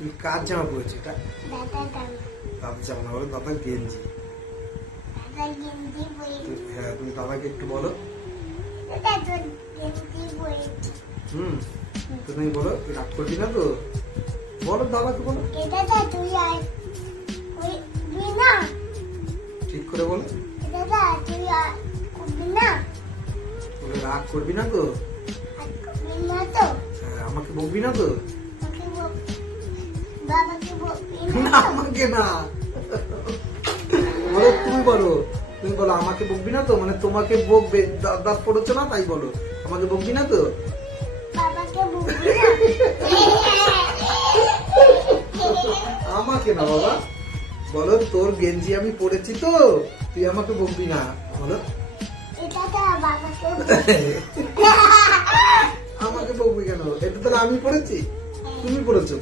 তুমি কার জামা পরেছো এটা? দাদা জামা না, বলো দাদার গেঞ্জি। হ্যাঁ, তুমি দাদাকে একটু বলো। তো তুমি বলো, তুই রাগ করবি না তো? বলো দাদাকে, বলো ঠিক করে বলো। বলে রাগ করবি না তো? হ্যাঁ, আমাকে বকবি না তো? না, আমাকে না, বলো তুমি বলো। তুমি বলো আমাকে বকবি না তো, মানে তোমাকে বকবে, দাঁত পড়েছো না তাই বলো। আমাকে বকবি না তো? আমাকে না বাবা, বলো তোর গেঞ্জি আমি পরেছি তো, তুই আমাকে বকবি না, বলো। আমাকে বকবি কেন? এটা তাহলে আমি পড়েছি, তুমি পড়েছো।